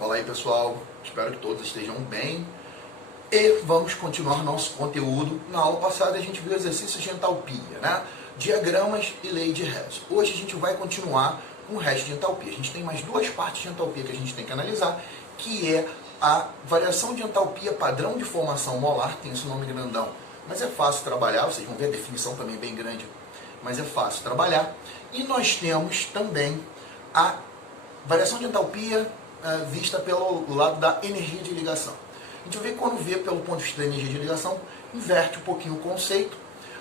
Fala aí, pessoal, espero que todos estejam bem e vamos continuar nosso conteúdo. Na aula passada a gente viu exercícios de entalpia, né? Diagramas e lei de Hess. Hoje a gente vai continuar com o resto de entalpia. A gente tem mais duas partes de entalpia que a gente tem que analisar, que é a variação de entalpia padrão de formação molar, tem esse nome grandão, mas é fácil trabalhar, vocês vão ver a definição também bem grande, mas é fácil trabalhar. E nós temos também a variação de entalpia vista pelo lado da energia de ligação. A gente vai ver quando vê pelo ponto de vista da energia de ligação, inverte um pouquinho o conceito,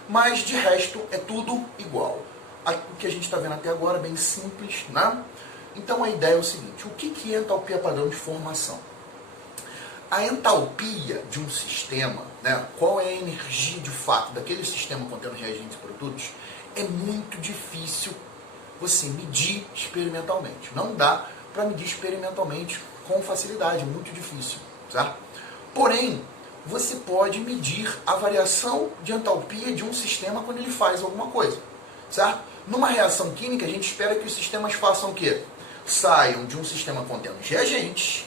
mas de resto é tudo igual. O que a gente está vendo até agora é bem simples, né? Então a ideia é o seguinte: o que é entalpia padrão de formação? A entalpia de um sistema, né, qual é a energia de fato daquele sistema contendo reagentes e produtos, é muito difícil você medir experimentalmente. Não dá para medir experimentalmente com facilidade, é muito difícil, certo? Porém, você pode medir a variação de entalpia de um sistema quando ele faz alguma coisa, certo? Numa reação química, a gente espera que os sistemas façam o quê? Saiam de um sistema contendo reagentes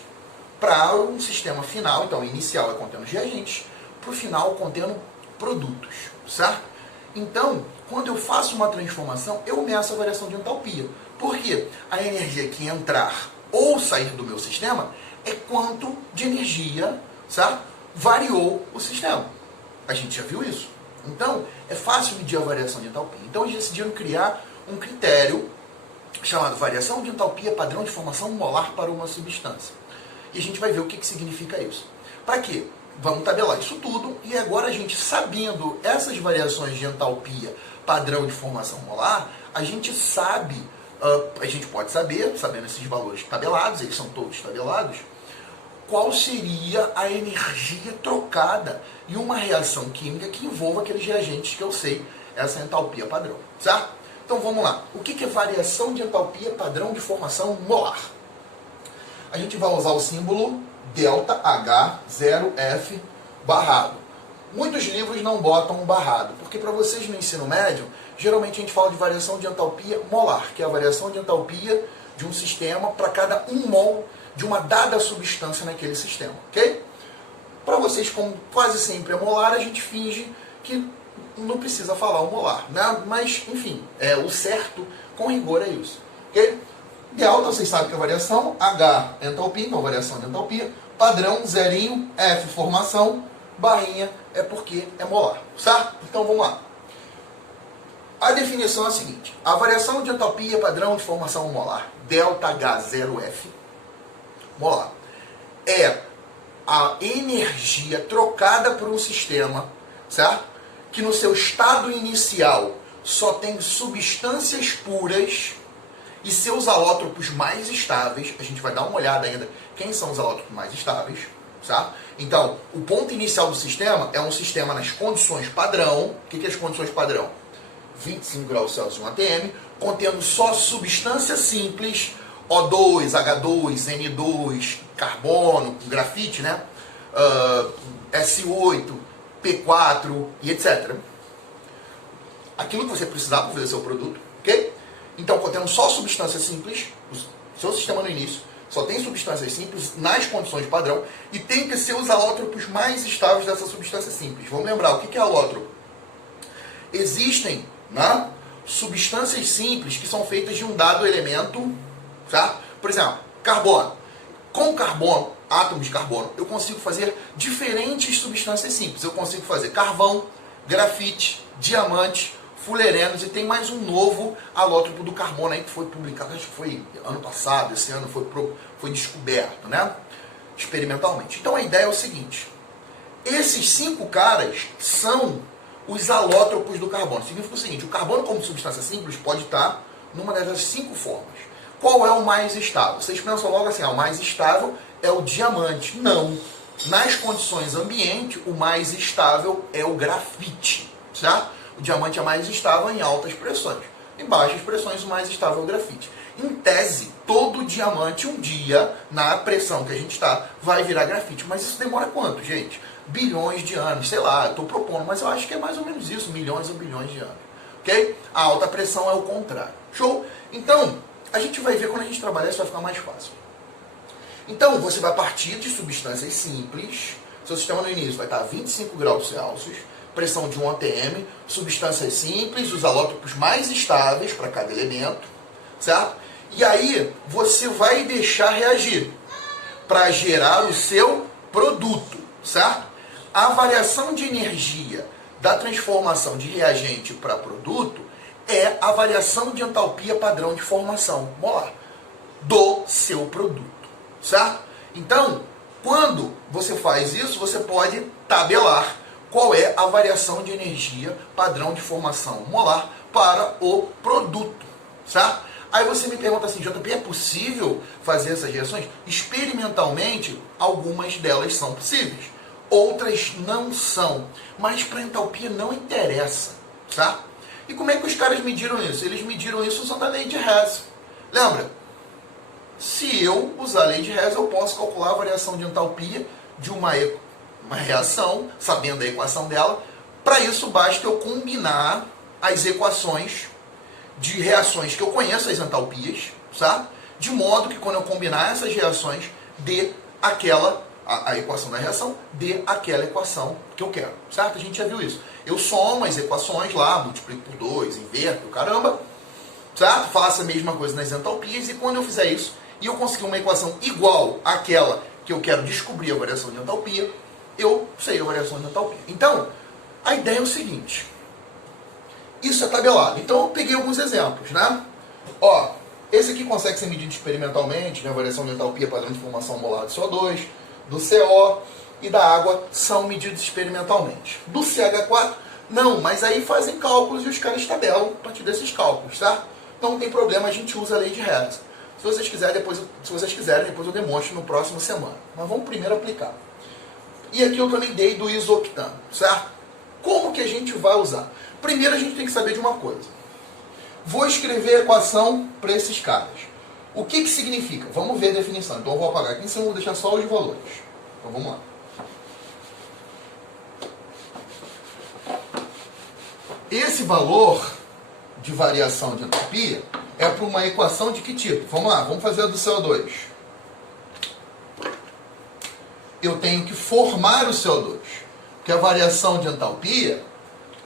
para um sistema final, então o inicial é contendo reagentes, para o final contendo produtos, certo? Então, quando eu faço uma transformação, eu meço a variação de entalpia. Por quê? A energia que entrar ou sair do meu sistema é quanto de energia, certo? Variou o sistema. A gente já viu isso. Então, é fácil medir a variação de entalpia. Então, eles decidiram criar um critério chamado variação de entalpia padrão de formação molar para uma substância. E a gente vai ver o que significa isso. Para quê? Vamos tabelar isso tudo e agora a gente, sabendo essas variações de entalpia padrão de formação molar, a gente sabe, a gente pode saber, sabendo esses valores tabelados, eles são todos tabelados, qual seria a energia trocada em uma reação química que envolva aqueles reagentes que eu sei, essa entalpia padrão, certo? Então vamos lá. O que é variação de entalpia padrão de formação molar? A gente vai usar o símbolo ΔH0F barrado. Muitos livros não botam um barrado, porque para vocês no ensino médio, geralmente a gente fala de variação de entalpia molar, que é a variação de entalpia de um sistema para cada 1 mol de uma dada substância naquele sistema, ok? Para vocês, como quase sempre é molar, a gente finge que não precisa falar o molar, né? Mas, enfim, o certo com rigor é isso, ok? Delta, vocês sabem que é a variação, H é entalpia, então variação de entalpia, padrão, zerinho, F formação, barrinha é porque é molar, certo? Então vamos lá. A definição é a seguinte: a variação de entalpia padrão de formação molar, ΔH0F, molar, é a energia trocada por um sistema, certo? Que no seu estado inicial só tem substâncias puras e seus alótropos mais estáveis. A gente vai dar uma olhada ainda quem são os alótropos mais estáveis, certo? Então, o ponto inicial do sistema é um sistema nas condições padrão. O que é as condições padrão? 25 graus Celsius 1 atm, contendo só substância simples, O2, H2, N2, carbono, grafite, né? S8, P4 e etc. Aquilo que você precisar para fazer seu produto, ok? Então, contendo só substâncias simples, o seu sistema no início só tem substâncias simples nas condições de padrão e tem que ser os alótropos mais estáveis dessa substância simples. Vamos lembrar, o que é alótropo? Existem, né, substâncias simples que são feitas de um dado elemento, certo? Por exemplo, carbono. Com carbono, átomos de carbono, eu consigo fazer diferentes substâncias simples. Eu consigo fazer carvão, grafite, diamante, fullerenos, e tem mais um novo alótropo do carbono aí que foi publicado, acho que foi ano passado, esse ano foi descoberto, né? Experimentalmente. Então a ideia é o seguinte: esses 5 caras são os alótropos do carbono. Significa o seguinte: o carbono como substância simples pode estar numa dessas 5 formas. Qual é o mais estável? Vocês pensam logo assim, o mais estável é o diamante. Não. Nas condições ambiente, o mais estável é o grafite, certo? O diamante é mais estável em altas pressões. Em baixas pressões, o mais estável é o grafite. Em tese, todo diamante um dia, na pressão que a gente está, vai virar grafite. Mas isso demora quanto, gente? Bilhões de anos, sei lá, eu estou propondo, mas eu acho que é mais ou menos isso, milhões ou bilhões de anos. Ok? A alta pressão é o contrário. Show? Então, a gente vai ver quando a gente trabalhar, isso vai ficar mais fácil. Então, você vai partir de substâncias simples. Seu sistema no início vai estar a 25 graus Celsius, pressão de 1 atm, substâncias simples, os alótropos mais estáveis para cada elemento, certo? E aí, você vai deixar reagir para gerar o seu produto, certo? A variação de energia da transformação de reagente para produto é a variação de entalpia padrão de formação molar do seu produto, certo? Então, quando você faz isso, você pode tabelar qual é a variação de energia padrão de formação molar para o produto, certo? Aí você me pergunta assim, JP, é possível fazer essas reações? Experimentalmente, algumas delas são possíveis, outras não são, mas para entalpia não interessa, tá? E como é que os caras mediram isso? Eles mediram isso usando a lei de Hess. Lembra? Se eu usar a lei de Hess, eu posso calcular a variação de entalpia de uma reação, sabendo a equação dela. Para isso, basta eu combinar as equações de reações que eu conheço, as entalpias, tá? De modo que quando eu combinar essas reações, dê aquela, a equação da reação, dê aquela equação que eu quero, certo? A gente já viu isso. Eu somo as equações lá, multiplico por 2, inverto, caramba, certo? Faço a mesma coisa nas entalpias e quando eu fizer isso, e eu conseguir uma equação igual àquela que eu quero descobrir a variação de entalpia, eu sei a variação de entalpia. Então, a ideia é o seguinte. Isso é tabelado. Então eu peguei alguns exemplos, né? Ó, esse aqui consegue ser medido experimentalmente, né? A variação de entalpia padrão de formação molar do CO2, do CO e da água são medidos experimentalmente. Do CH4, não, mas aí fazem cálculos e os caras tabelam a partir desses cálculos, tá? Então não tem problema, a gente usa a lei de Hess. Se vocês quiserem, depois eu demonstro no próximo semana. Mas vamos primeiro aplicar. E aqui eu também dei do isoctano, certo? Como que a gente vai usar? Primeiro a gente tem que saber de uma coisa. Vou escrever a equação para esses caras. O que significa? Vamos ver a definição. Então eu vou apagar aqui em cima e vou deixar só os valores. Então vamos lá. Esse valor de variação de entalpia é para uma equação de que tipo? Vamos lá, vamos fazer a do CO2. Eu tenho que formar o CO2. Porque a variação de entalpia,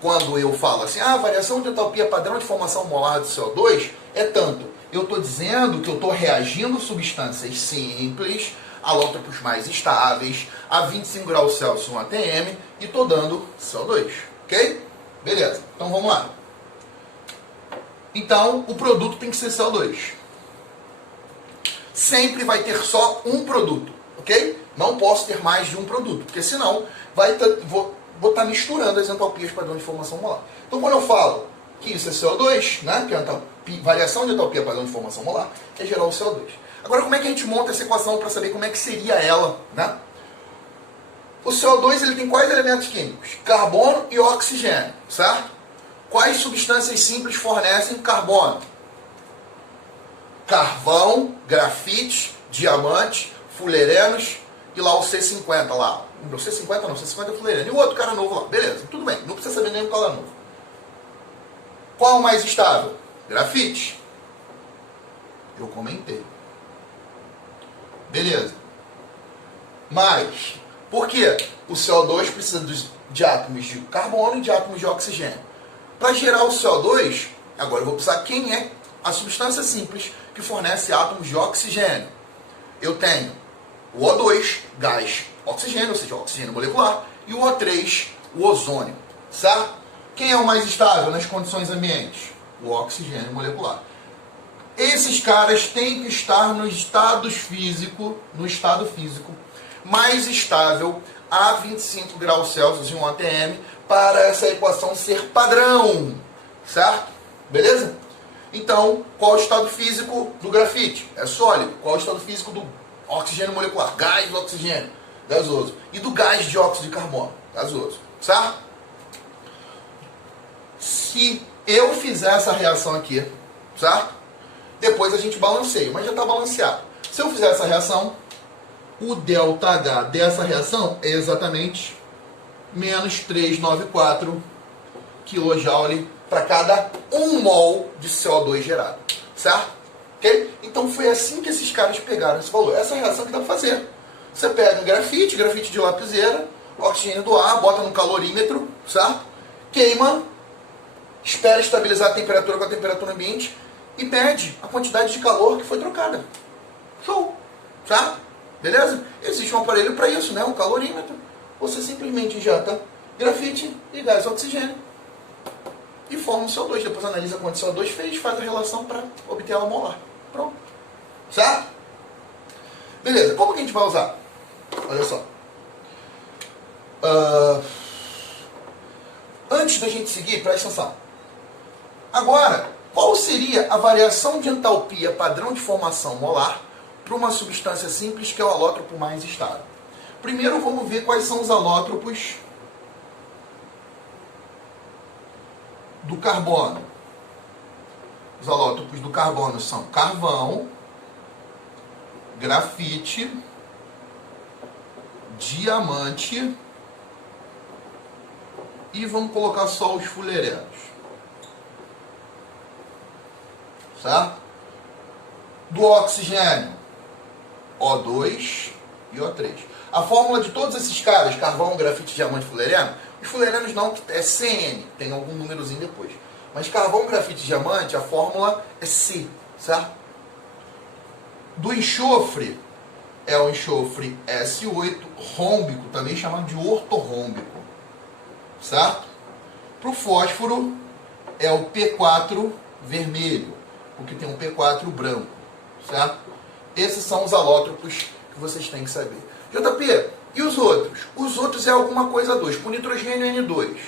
quando eu falo assim, a variação de entalpia padrão de formação molar do CO2 é tanto. Eu estou dizendo que eu estou reagindo substâncias simples, alótropos mais estáveis, a 25 graus Celsius 1 atm, e estou dando CO2. Ok? Beleza. Então vamos lá. Então, o produto tem que ser CO2. Sempre vai ter só um produto. Ok? Não posso ter mais de um produto, porque senão vou estar misturando as entalpias padrão de formação molar. Então, quando eu falo que isso é CO2, né, que é a variação de entalpia padrão de formação molar, é gerar o CO2. Agora, como é que a gente monta essa equação para saber como é que seria ela? Né? O CO2 ele tem quais elementos químicos? Carbono e oxigênio, certo? Quais substâncias simples fornecem carbono? Carvão, grafite, diamante, fullerenos e lá o C50 lá. O C50 não, o C50 é fullereno. E o outro cara novo lá. Beleza, tudo bem. Não precisa saber nem o cara novo. Qual o mais estável? Grafite. Eu comentei. Beleza. Mas, por quê? O CO2 precisa de átomos de carbono e de átomos de oxigênio. Para gerar o CO2, agora eu vou precisar quem é a substância simples que fornece átomos de oxigênio. Eu tenho o O2, gás oxigênio, ou seja, oxigênio molecular, e o O3, o ozônio, certo? Quem é o mais estável nas condições ambientes? O oxigênio molecular. Esses caras têm que estar no estado físico mais estável a 25 graus Celsius e 1 atm para essa equação ser padrão, certo? Beleza? Então, qual o estado físico do grafite? É sólido. Qual o estado físico do oxigênio molecular? Gás do oxigênio, gasoso. E do gás de dióxido de carbono, gasoso, certo? Se eu fizer essa reação aqui, certo? Depois a gente balanceia, mas já está balanceado. Se eu fizer essa reação, o ΔH dessa reação é exatamente menos 394 kJ para cada 1 mol de CO2 gerado, certo? Ok? Então foi assim que esses caras pegaram esse valor. Essa é a reação que dá para fazer. Você pega grafite de lapiseira, oxigênio do ar, bota no calorímetro, certo? Queima, espera estabilizar a temperatura com a temperatura ambiente e mede a quantidade de calor que foi trocada. Show! Certo? Beleza? Existe um aparelho para isso, né? Um calorímetro. Você simplesmente injeta grafite e gás oxigênio e forma o CO2. Depois analisa quanto CO2 fez, faz a relação para obter ela molar. Pronto. Certo? Beleza. Como que a gente vai usar? Olha só. Antes da gente seguir, presta atenção. Agora, qual seria a variação de entalpia padrão de formação molar para uma substância simples que é o alótropo mais estável? Primeiro vamos ver quais são os alótropos do carbono. Os alótropos do carbono são carvão, grafite, diamante e vamos colocar só os fulerenos. Certo? Do oxigênio, O2 e O3. A fórmula de todos esses caras, carvão, grafite, diamante, fulereno, os fulerenos não, é CN, tem algum númerozinho depois. Mas carvão, grafite e diamante, a fórmula é C, certo? Do enxofre, é o enxofre S8 rômbico, também chamado de ortorrômbico, certo? Para o fósforo, é o P4 vermelho, porque tem um P4 branco, certo? Esses são os alótropos que vocês têm que saber. JP, e os outros? Os outros é alguma coisa 2. Para o nitrogênio N2,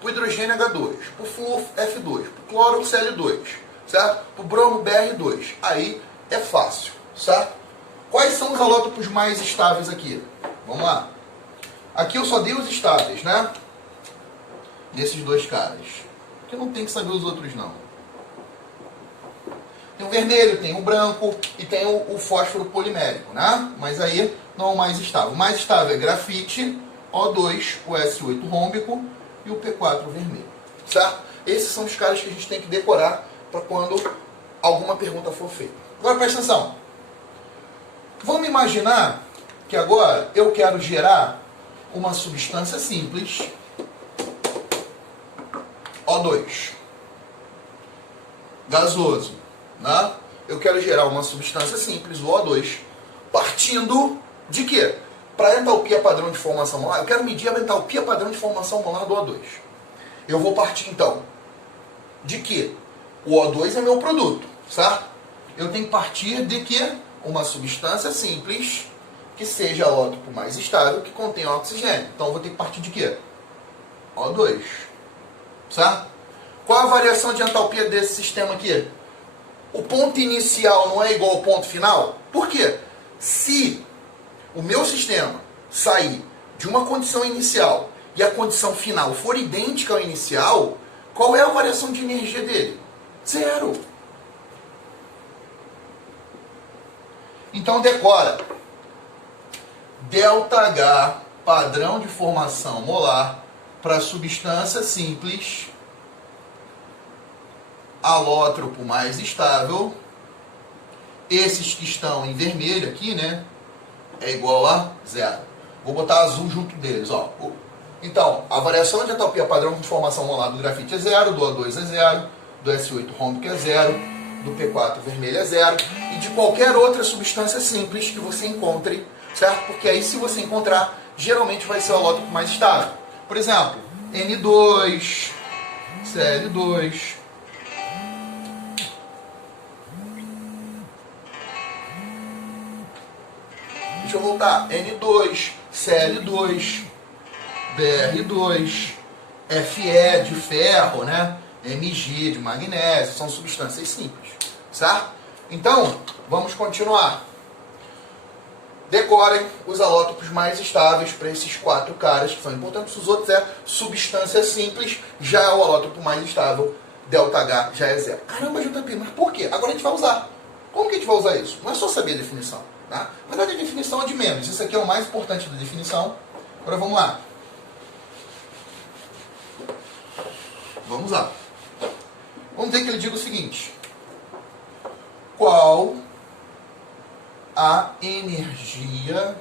para o hidrogênio H2, para o flúor F2, para o cloro Cl2, certo? Para o bromo BR2. Aí é fácil, certo? Quais são os alótropos mais estáveis aqui? Vamos lá. Aqui eu só dei os estáveis, né? Desses dois caras. Porque não tem que saber os outros não. Tem o vermelho, tem o branco e tem o fósforo polimérico, né? Mas aí não é o mais estável. O mais estável é grafite, O2, o S8 rômbico e o P4 vermelho, certo? Esses são os caras que a gente tem que decorar para quando alguma pergunta for feita. Agora presta atenção. Vamos imaginar que agora eu quero gerar uma substância simples, O2, gasoso, né? Eu quero gerar uma substância simples, o O2, partindo de quê? Para a entalpia padrão de formação molar, eu quero medir a entalpia padrão de formação molar do O2. Eu vou partir então de que o O2 é meu produto, certo? Eu tenho que partir de que uma substância simples que seja alótropo mais estável, que contém oxigênio. Então eu vou ter que partir de quê? O2, certo? Qual a variação de entalpia desse sistema aqui? O ponto inicial não é igual ao ponto final? Por quê? Se o meu sistema sair de uma condição inicial e a condição final for idêntica ao inicial, qual é a variação de energia dele? Zero. Então decora. ΔH, padrão de formação molar para substância simples, alótropo mais estável. Esses que estão em vermelho aqui, né? É igual a zero. Vou botar azul junto deles, ó. Então, a variação de entalpia padrão de formação molar do grafite é zero, do O2 é zero, do S8 rômbico é zero, do P4 vermelho é zero, e de qualquer outra substância simples que você encontre, certo? Porque aí, se você encontrar, geralmente vai ser o alótropo mais estável. Por exemplo, N2, Cl2, deixa eu voltar, N2, Cl2, Br2, Fe de ferro, né? Mg de magnésio, são substâncias simples, certo? Então, vamos continuar. Decorem os alótropos mais estáveis para esses quatro caras que são importantes. Os outros é substância simples, já é o alótropo mais estável, ΔH já é zero. Caramba, JP, mas por quê? Agora a gente vai usar. Como que a gente vai usar isso? Não é só saber a definição, tá? Na verdade, a definição é de menos. Isso aqui é o mais importante da definição. Agora vamos lá. Vamos lá. Vamos ver que ele diga o seguinte. qual a energia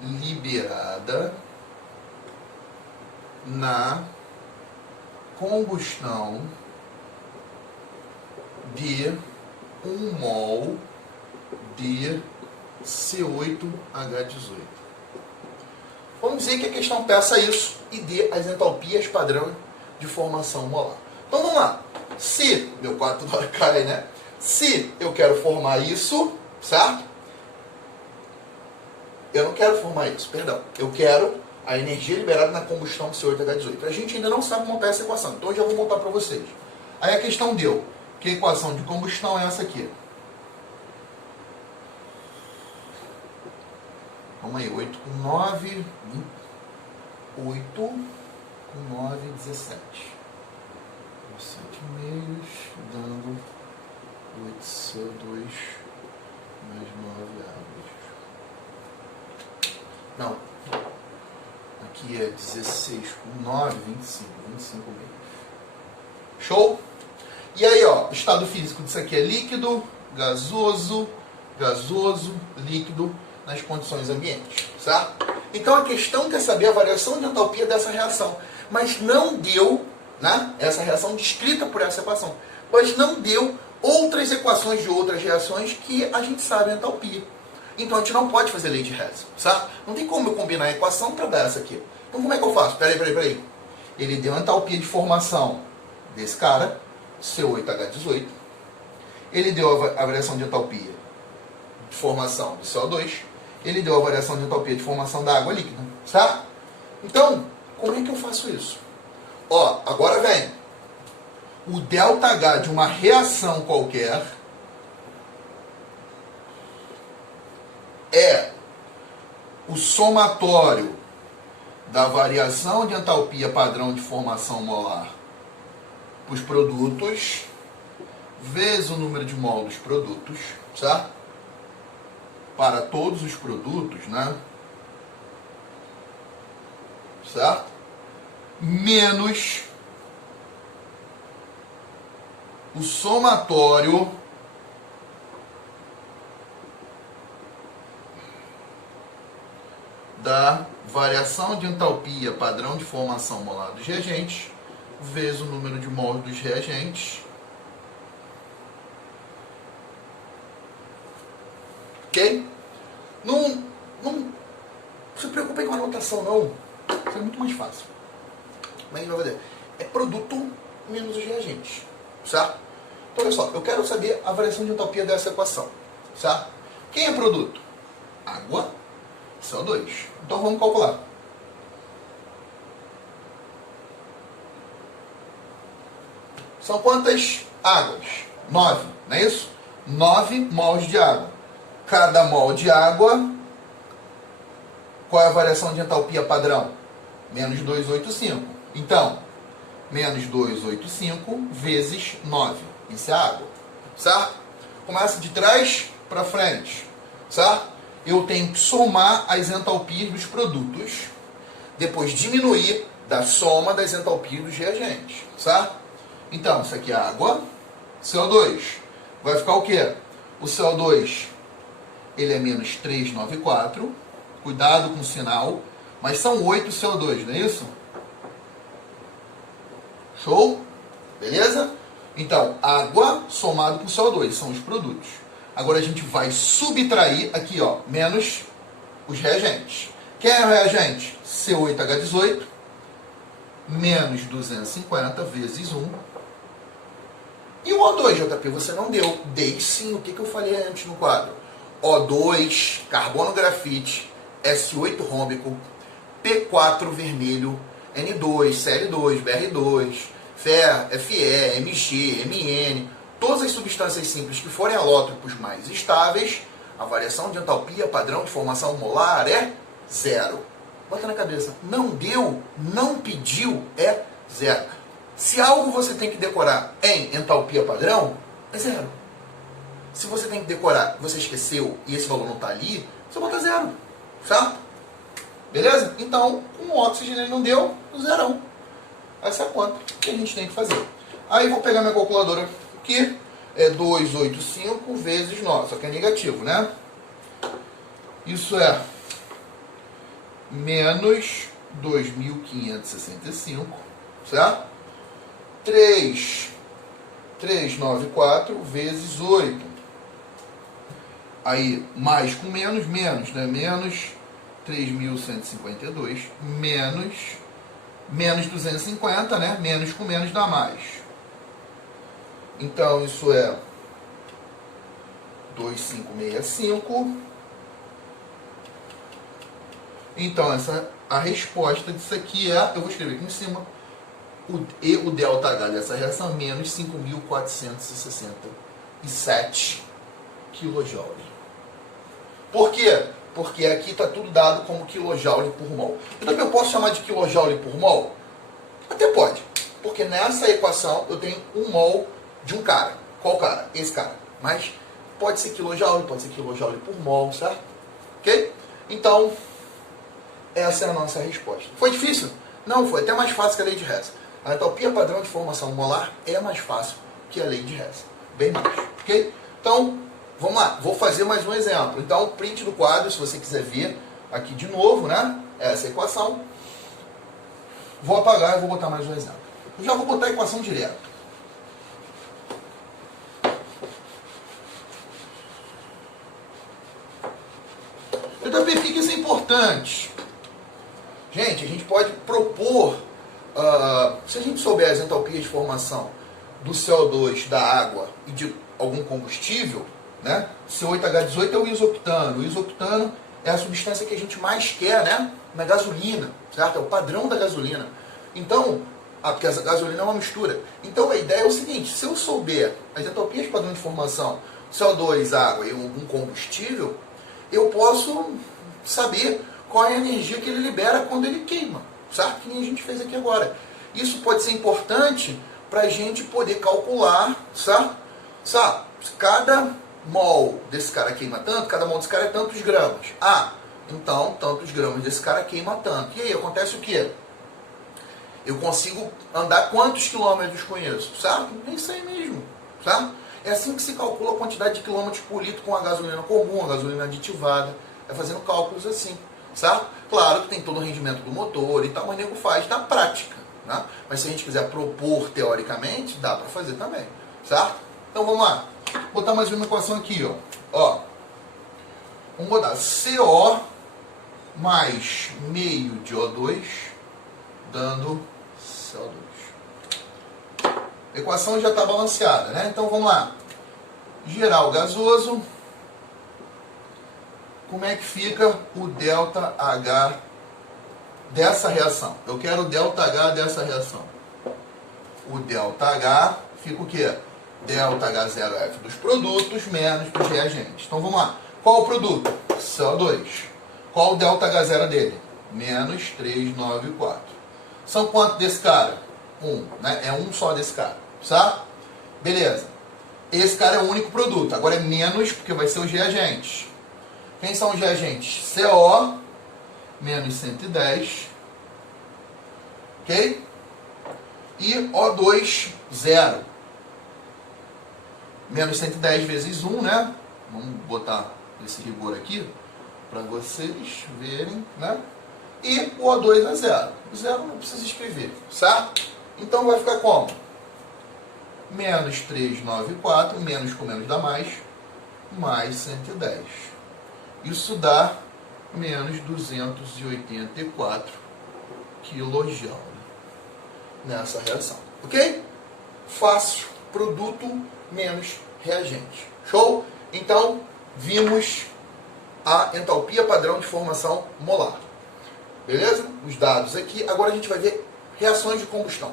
liberada na combustão de 1 mol de C8H18. Vamos dizer que a questão peça isso e dê as entalpias padrão de formação molar. Então vamos lá. Se, meu quadro toda hora cai, né? Se eu quero formar isso, certo? Eu não quero formar isso, perdão. Eu quero a energia liberada na combustão de C8H18. A gente ainda não sabe montar essa equação, então eu já vou montar para vocês. Aí a questão deu que a equação de combustão é essa aqui. Vamos aí, 8 com 9, 8 com 9, 17. 7 meios, dando 8 CO2 mais 9 águas. Não. Aqui é 16 com 9, 25. 25 meios. Show? E aí, ó, estado físico disso aqui é líquido, gasoso, líquido nas condições ambientes, certo? Então a questão quer saber a variação de entalpia dessa reação, mas não deu, né, essa reação descrita por essa equação, mas não deu outras equações de outras reações que a gente sabe a entalpia. Então a gente não pode fazer lei de Hess, certo? Não tem como eu combinar a equação para dar essa aqui. Então como é que eu faço? Peraí. Ele deu a entalpia de formação desse cara, C8H18. Ele deu a variação de entalpia de formação do CO2. Ele deu a variação de entalpia de formação da água líquida, certo? Então, como é que eu faço isso? Ó, agora vem. O ΔH de uma reação qualquer é o somatório da variação de entalpia padrão de formação molar para os produtos vezes o número de mol dos produtos, certo? Para todos os produtos, né? Certo? Menos o somatório da variação de entalpia padrão de formação molar dos reagentes vezes o número de mols dos reagentes. Ok? Não se preocupem com a anotação, não. Isso é muito mais fácil. Mas não vai ver. É produto menos os reagentes. Certo? Então, olha só. Eu quero saber a variação de entalpia dessa equação. Certo? Quem é produto? Água, CO2. Então, vamos calcular. São quantas águas? 9, não é isso? 9 mols de água. Cada mol de água, qual é a variação de entalpia padrão? Menos 285. Então, menos 285 vezes 9. Isso é água. Certo? Começa de trás para frente. Certo? Eu tenho que somar as entalpias dos produtos, depois diminuir da soma das entalpias dos reagentes. Certo? Então, isso aqui é água, CO2. Vai ficar o quê? O CO2... ele é menos 394, cuidado com o sinal, mas são 8 CO2, não é isso? Show? Beleza? Então, água somado com CO2, são os produtos. Agora a gente vai subtrair aqui, ó, menos os reagentes. Quem é o reagente? C8H18, menos 250 vezes 1. E o O2, JP, você não deu. Dei sim, o que eu falei antes no quadro? O2, carbono grafite, S8 rômbico, P4 vermelho, N2, Cl2, Br2, Fe, Mg, Mn, todas as substâncias simples que forem alótropos mais estáveis, a variação de entalpia padrão de formação molar é 0. Bota na cabeça, não deu, não pediu, é 0. Se algo você tem que decorar em entalpia padrão, é 0. Se você tem que decorar, você esqueceu e esse valor não está ali, você bota 0. Certo? Beleza? Então, com o oxigênio ele não deu, 0. Essa é a conta que a gente tem que fazer. Aí vou pegar minha calculadora aqui, é 285 vezes 9, só que é negativo, né? Isso é menos 2.565, certo? 394 vezes 8. Aí, mais com menos, né? Menos 3.152, menos 250, né? Menos com menos dá mais. Então, isso é 2.565. Então, a resposta disso aqui é, eu vou escrever aqui em cima, o ΔH dessa reação é menos 5.467 kJ. Por quê? Porque aqui está tudo dado como kJ por mol. Então eu posso chamar de kJ por mol? Até pode. Porque nessa equação eu tenho 1 mol de um cara. Qual cara? Esse cara. Mas pode ser kJ, pode ser kJ por mol, certo? Ok? Então, essa é a nossa resposta. Foi difícil? Não, foi até mais fácil que a lei de Hess. A entalpia padrão de formação molar é mais fácil que a lei de Hess. Bem mais. Ok? Então, vamos lá. Vou fazer mais um exemplo. Então, print do quadro, se você quiser ver aqui de novo, né? Essa equação. Vou apagar e vou botar mais um exemplo. Eu já vou botar a equação direto. Então, por que isso é importante? Gente, a gente pode propor, se a gente souber as entalpias de formação do CO2, da água e de algum combustível, né? C8H18 é o isoctano. O isoctano é a substância que a gente mais quer, né? Na gasolina, certo? É o padrão da gasolina. Então, porque a gasolina é uma mistura. Então, a ideia é o seguinte, se eu souber as entalpias de padrão de formação, CO2, água e algum combustível, eu posso saber qual é a energia que ele libera quando ele queima, certo? Que nem a gente fez aqui agora. Isso pode ser importante para a gente poder calcular, certo? Cada mol desse cara queima tanto, cada mol desse cara é tantos gramas. Então, tantos gramas desse cara queima tanto. E aí, acontece o quê? Eu consigo andar quantos quilômetros com isso, certo? É isso aí mesmo, certo? É assim que se calcula a quantidade de quilômetros por litro com a gasolina comum, a gasolina aditivada. É fazendo cálculos assim, certo? Claro que tem todo o rendimento do motor e tal, mas o nego faz na prática, né? Mas se a gente quiser propor teoricamente, dá para fazer também, certo? Então vamos lá. Vou botar mais uma equação aqui, ó. Vamos botar CO mais meio de O2 dando CO2. A equação já está balanceada, né? Então vamos lá. Geral gasoso. Como é que fica o ΔH dessa reação? Eu quero o ΔH dessa reação. O ΔH fica o quê? ΔH0F dos produtos menos dos reagentes. Então vamos lá. Qual o produto? CO2. Qual o ΔH0 dele? Menos 394. São quanto desse cara? 1, né? É um só desse cara, certo? Beleza. Esse cara é o único produto. Agora é menos porque vai ser os reagentes. Quem são os reagentes? CO menos 110. Ok? E O2, 0. Menos 110 vezes 1, né? Vamos botar esse rigor aqui para vocês verem, né? E o O2 é 0. O 0 não precisa escrever, certo? Então vai ficar como? Menos 394, menos com menos dá mais 110. Isso dá menos 284 kJ nessa reação. Ok? Fácil. Produto menos reagente. Show? Então, vimos a entalpia padrão de formação molar. Beleza? Os dados aqui. Agora a gente vai ver reações de combustão.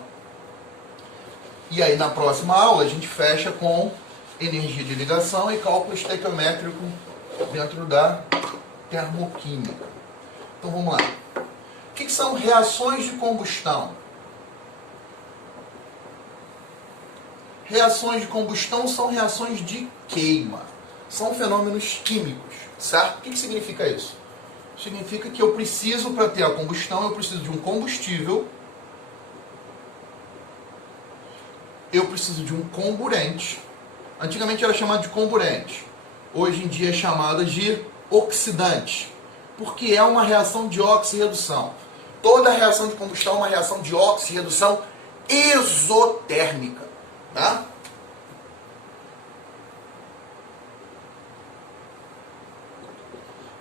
E aí, na próxima aula, a gente fecha com energia de ligação e cálculo estequiométrico dentro da termoquímica. Então, vamos lá. O que são reações de combustão? Reações de combustão são reações de queima. São fenômenos químicos, certo? O que significa isso? Significa que eu preciso, para ter a combustão, eu preciso de um combustível, eu preciso de um comburente, Antigamente era chamado de comburente, hoje em dia é chamada de oxidante, porque é uma reação de oxirredução. Toda reação de combustão é uma reação de oxirredução exotérmica. Tá?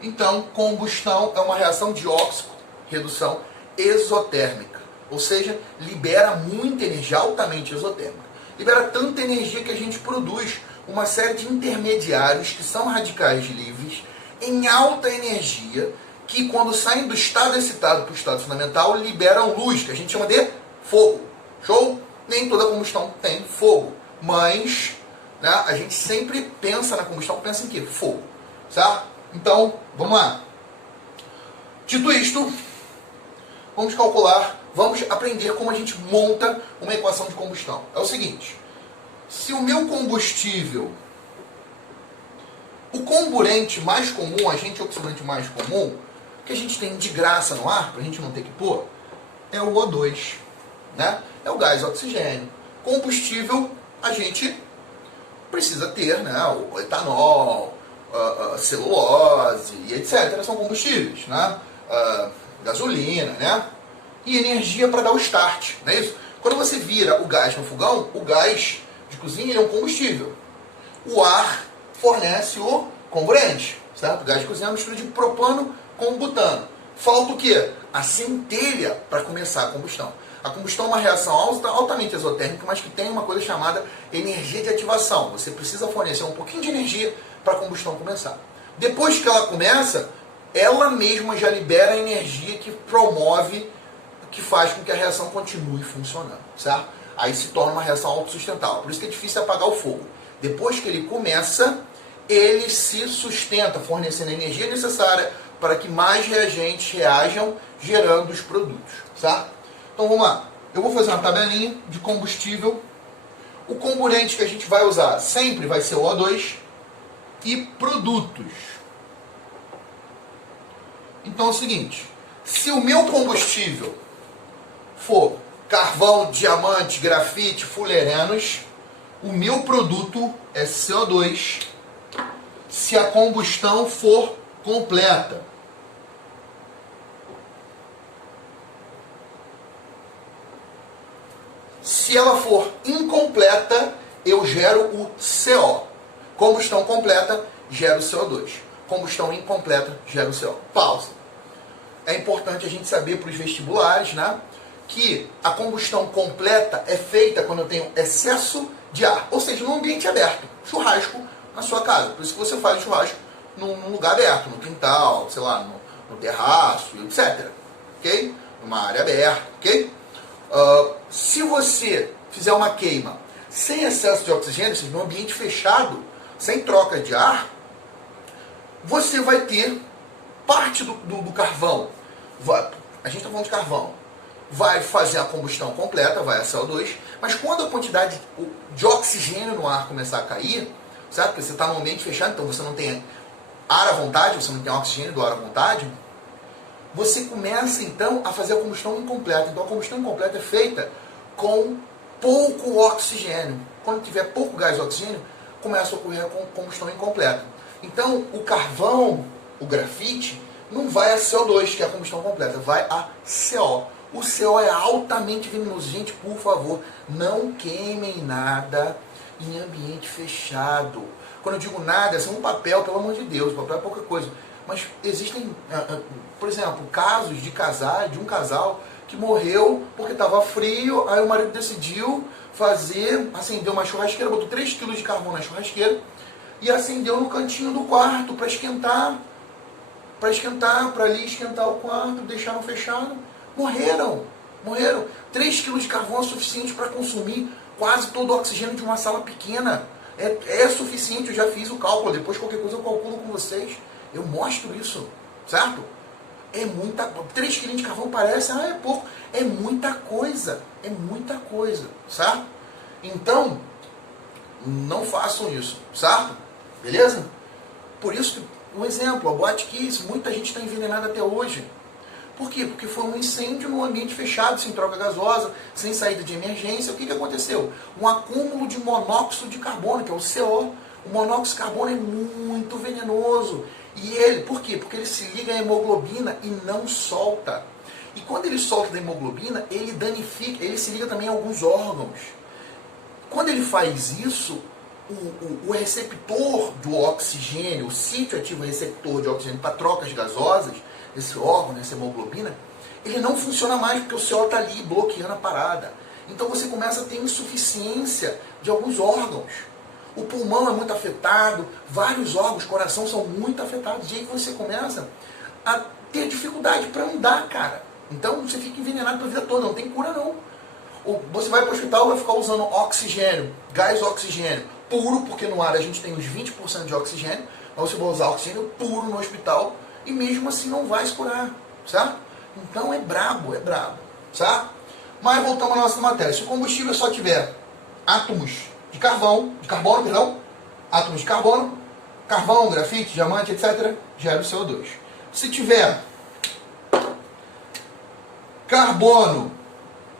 Então, combustão é uma reação de oxirredução exotérmica, ou seja, libera muita energia, altamente exotérmica. Libera tanta energia que a gente produz uma série de intermediários que são radicais livres em alta energia, que quando saem do estado excitado para o estado fundamental, liberam luz, que a gente chama de fogo. Show? Nem toda combustão tem fogo, mas né, a gente sempre pensa na combustão, pensa em quê? Fogo. Certo? Então, vamos lá. Dito isto, vamos calcular, vamos aprender como a gente monta uma equação de combustão. É o seguinte, se o meu combustível, o comburente mais comum, agente oxidante mais comum, que a gente tem de graça no ar, para a gente não ter que pôr, é o O2, né? É o gás oxigênio. Combustível, a gente precisa ter, né? O etanol, celulose e etc. São combustíveis, né? Gasolina, né? E energia para dar o start, não é isso? Quando você vira o gás no fogão, o gás de cozinha é um combustível. O ar fornece o comburente, certo? O gás de cozinha é uma mistura de propano com butano. Falta o quê? A centelha para começar a combustão. A combustão é uma reação altamente exotérmica, mas que tem uma coisa chamada energia de ativação. Você precisa fornecer um pouquinho de energia para a combustão começar. Depois que ela começa, ela mesma já libera a energia que promove, que faz com que a reação continue funcionando, certo? Aí se torna uma reação autossustentável. Por isso que é difícil apagar o fogo. Depois que ele começa, ele se sustenta, fornecendo a energia necessária para que mais reagentes reajam, gerando os produtos, certo? Então vamos lá. Eu vou fazer uma tabelinha de combustível. O comburente que a gente vai usar sempre vai ser o O2 e produtos. Então é o seguinte, se o meu combustível for carvão, diamante, grafite, fullerenos, o meu produto é CO2 se a combustão for completa. Se ela for incompleta, eu gero o CO. Combustão completa, gera o CO2. Combustão incompleta, gera o CO. Pausa. É importante a gente saber para os vestibulares, né, que a combustão completa é feita quando eu tenho excesso de ar. Ou seja, num ambiente aberto. Churrasco na sua casa. Por isso que você faz churrasco num lugar aberto, no quintal, sei lá, no terraço, etc. Ok? Numa área aberta, ok? Se você fizer uma queima sem excesso de oxigênio, ou seja, num ambiente fechado, sem troca de ar, você vai ter parte do carvão. A gente está falando de carvão. Vai fazer a combustão completa, vai a CO2, mas quando a quantidade de oxigênio no ar começar a cair, certo? Porque você está num ambiente fechado, então você não tem ar à vontade, você não tem oxigênio do ar à vontade, você começa então a fazer a combustão incompleta. Então a combustão incompleta é feita com pouco oxigênio. Quando tiver pouco gás de oxigênio, começa a ocorrer a combustão incompleta. Então o carvão, o grafite, não vai a CO2, que é a combustão completa, vai a CO. O CO é altamente venenoso. Gente, por favor, não queimem nada em ambiente fechado. Quando eu digo nada, é só um papel, pelo amor de Deus, papel é pouca coisa. Mas existem, por exemplo, casos de um casal que morreu porque estava frio, aí o marido decidiu acender uma churrasqueira, botou 3 kg de carvão na churrasqueira e acendeu no cantinho do quarto para esquentar, para ali esquentar o quarto, deixaram fechado. Morreram. 3 kg de carvão é suficiente para consumir quase todo o oxigênio de uma sala pequena. É suficiente, eu já fiz o cálculo, depois qualquer coisa eu calculo com vocês. Eu mostro isso, certo? 3 kg de carvão parece, é pouco. É muita coisa, certo? Então, não façam isso, certo? Beleza? Por isso que, um exemplo, a Boate Kiss, muita gente está envenenada até hoje. Por quê? Porque foi um incêndio num ambiente fechado, sem troca gasosa, sem saída de emergência. O que aconteceu? Um acúmulo de monóxido de carbono, que é o CO. O monóxido de carbono é muito venenoso. E ele, por quê? Porque ele se liga à hemoglobina e não solta. E quando ele solta da hemoglobina, ele danifica, ele se liga também a alguns órgãos. Quando ele faz isso, o receptor do oxigênio, o sítio ativo receptor de oxigênio para trocas gasosas, esse órgão, essa hemoglobina, ele não funciona mais porque o CO está ali bloqueando a parada. Então você começa a ter insuficiência de alguns órgãos. O pulmão é muito afetado, vários órgãos, coração são muito afetados. E aí você começa a ter dificuldade para andar, cara. Então você fica envenenado para a vida toda, não tem cura não. Ou você vai para o hospital e vai ficar usando oxigênio, gás oxigênio puro, porque no ar a gente tem uns 20% de oxigênio, mas você vai usar oxigênio puro no hospital e mesmo assim não vai se curar, certo? Então é brabo, certo? Mas voltamos à nossa matéria. Se o combustível só tiver átomos de carbono, átomos de carbono, carvão, grafite, diamante, etc., gera o CO2. Se tiver carbono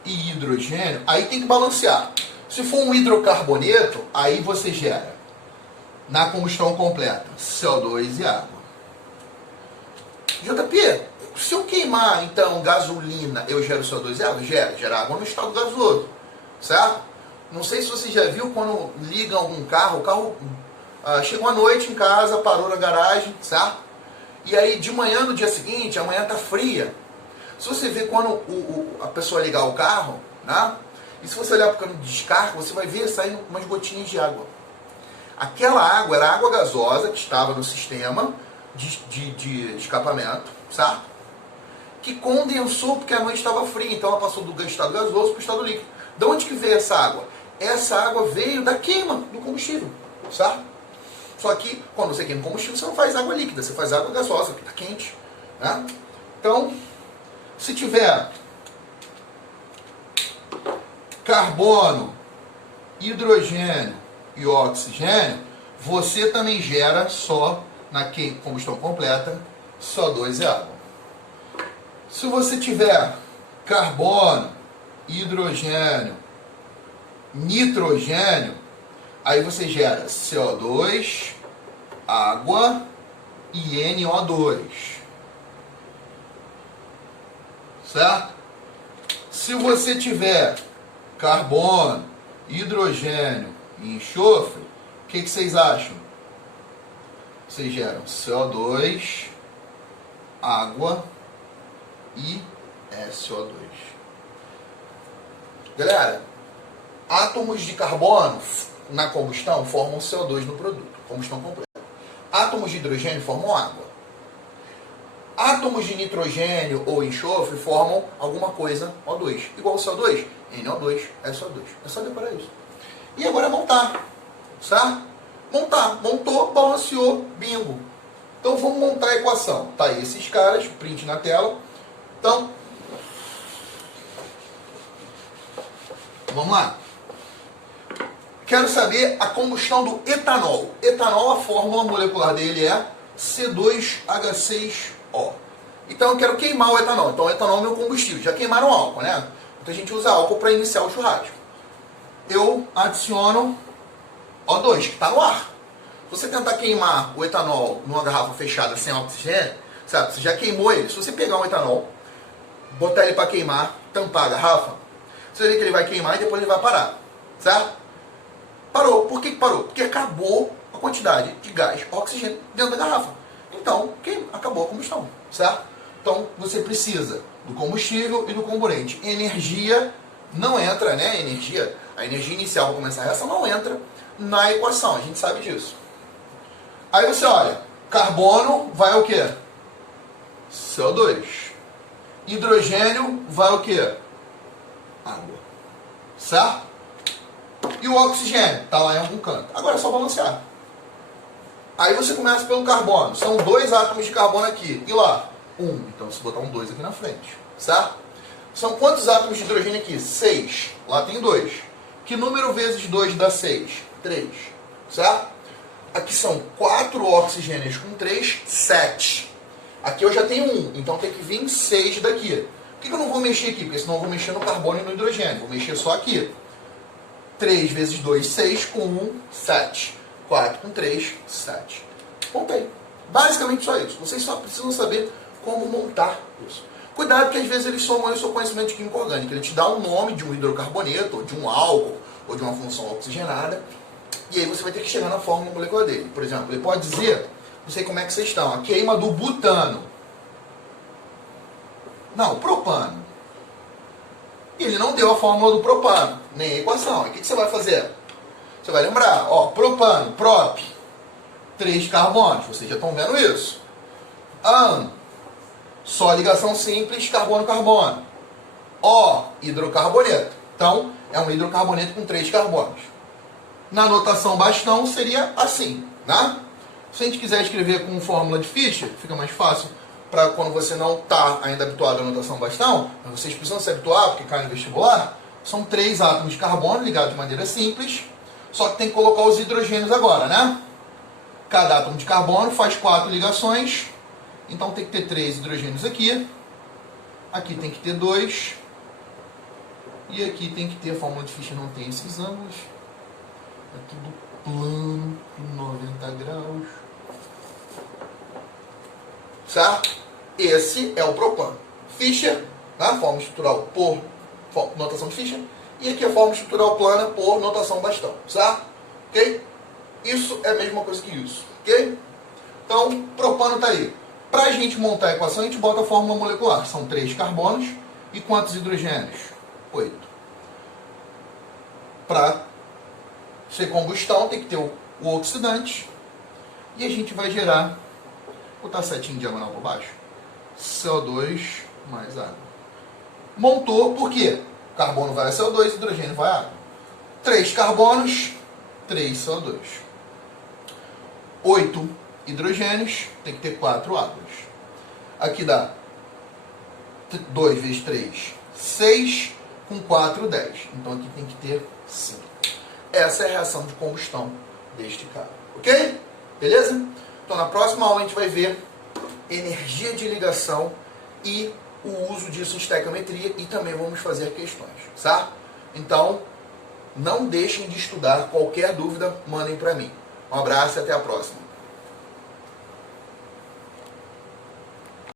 e hidrogênio, aí tem que balancear. Se for um hidrocarboneto, aí você gera, na combustão completa, CO2 e água. JP, se eu queimar, então, gasolina, eu gero CO2 e água? Gera água no estado gasoso, certo? Não sei se você já viu quando ligam algum carro, o carro chegou à noite em casa, parou na garagem, certo? E aí de manhã, no dia seguinte, a manhã está fria. Se você ver quando a pessoa ligar o carro, né? E se você olhar para o cano de descarga, você vai ver saindo umas gotinhas de água. Aquela água era água gasosa que estava no sistema de escapamento, certo? Que condensou porque a noite estava fria, então ela passou do estado gasoso para o estado líquido. De onde que veio essa água? Essa água veio da queima do combustível, certo? Só que quando você queima combustível, você não faz água líquida, você faz água gasosa, que está quente, né? Então, se tiver carbono, hidrogênio e oxigênio, você também gera só na combustão completa CO2 e água. Se você tiver carbono, hidrogênio, nitrogênio, aí você gera CO2, água e NO2. Certo? Se você tiver carbono, hidrogênio e enxofre, o que vocês acham? Vocês geram CO2, água e SO2. Galera, átomos de carbono na combustão formam CO2 no produto, combustão completa. Átomos de hidrogênio formam água. Átomos de nitrogênio ou enxofre formam alguma coisa O2. Igual ao CO2, NO2, SO2. É só decorar isso. E agora é montar, certo? Montar. Montou, balanceou, bingo. Então vamos montar a equação. Tá aí esses caras, print na tela. Então, vamos lá. Quero saber a combustão do etanol. Etanol, a fórmula molecular dele é C2H6O. Então eu quero queimar o etanol. Então o etanol é meu combustível. Já queimaram álcool, né? Então a gente usa álcool para iniciar o churrasco. Eu adiciono O2, que está no ar. Se você tentar queimar o etanol numa garrafa fechada sem oxigênio, sabe? Você já queimou ele. Se você pegar um etanol, botar ele para queimar, tampar a garrafa, você vê que ele vai queimar e depois ele vai parar. Certo? Parou. Por que parou? Porque acabou a quantidade de gás, oxigênio dentro da garrafa. Então, acabou a combustão, certo? Então, você precisa do combustível e do comburente. Energia não entra, né? A energia inicial para começar essa não entra na equação, a gente sabe disso. Aí você olha, carbono vai o quê? CO2. Hidrogênio vai o quê? Água. Certo? E o oxigênio está lá em algum canto. Agora é só balancear. Aí você começa pelo carbono. São 2 átomos de carbono aqui. E lá? 1. Então você botar um 2 aqui na frente. Certo? São quantos átomos de hidrogênio aqui? 6. Lá tem 2. Que número vezes 2 dá 6? 3. Certo? Aqui são 4 oxigênios com 3, 7. Aqui eu já tenho 1, então tem que vir 6 daqui. Por que eu não vou mexer aqui? Porque senão eu vou mexer no carbono e no hidrogênio. Vou mexer só aqui. 3 vezes 2, 6, com 1, 7. 4 com 3, 7. Montei. Basicamente só isso. Vocês só precisam saber como montar isso. Cuidado que às vezes eles somam o seu conhecimento de química orgânica. Ele te dá um nome de um hidrocarboneto, ou de um álcool, ou de uma função oxigenada. E aí você vai ter que chegar na fórmula molecular dele. Por exemplo, ele pode dizer, não sei como é que vocês estão, a queima do butano. Não, propano. E ele não deu a fórmula do propano, nem a equação. E o que você vai fazer? Você vai lembrar, ó, propano, prop, 3 carbonos, vocês já estão vendo isso. An, só ligação simples, carbono-carbono. O, hidrocarboneto. Então, é um hidrocarboneto com 3 carbonos. Na notação bastão seria assim, né? Se a gente quiser escrever com fórmula de Fischer, fica mais fácil para quando você não está ainda habituado à notação bastão, mas vocês precisam se habituar, porque cai no vestibular, são 3 átomos de carbono ligados de maneira simples, só que tem que colocar os hidrogênios agora, né? Cada átomo de carbono faz 4 ligações, então tem que ter 3 hidrogênios aqui, aqui tem que ter 2, e aqui tem que ter, a fórmula de Fischer não tem esses ângulos, é tudo plano, 90 graus, certo? Esse é o propano. Fischer, né? Fórmula estrutural por notação de Fischer, e aqui a fórmula estrutural plana por notação bastão, certo? Ok? Isso é a mesma coisa que isso, ok? Então, propano está aí. Para a gente montar a equação, a gente bota a fórmula molecular. São 3 carbonos e quantos hidrogênios? 8. Para ser combustão, tem que ter o oxidante. E a gente vai gerar, vou botar setinho diagonal para baixo, CO2 mais água. Montou, por quê? Carbono vai a CO2, hidrogênio vai a água. 3 carbonos, 3 CO2. 8 hidrogênios, tem que ter 4 águas. Aqui dá 2 vezes 3, 6, com 4, 10. Então aqui tem que ter 5. Essa é a reação de combustão deste cara. Ok? Beleza? Então na próxima aula a gente vai ver energia de ligação e o uso disso em estequiometria e também vamos fazer questões, certo? Então, não deixem de estudar. Qualquer dúvida, mandem para mim. Um abraço e até a próxima.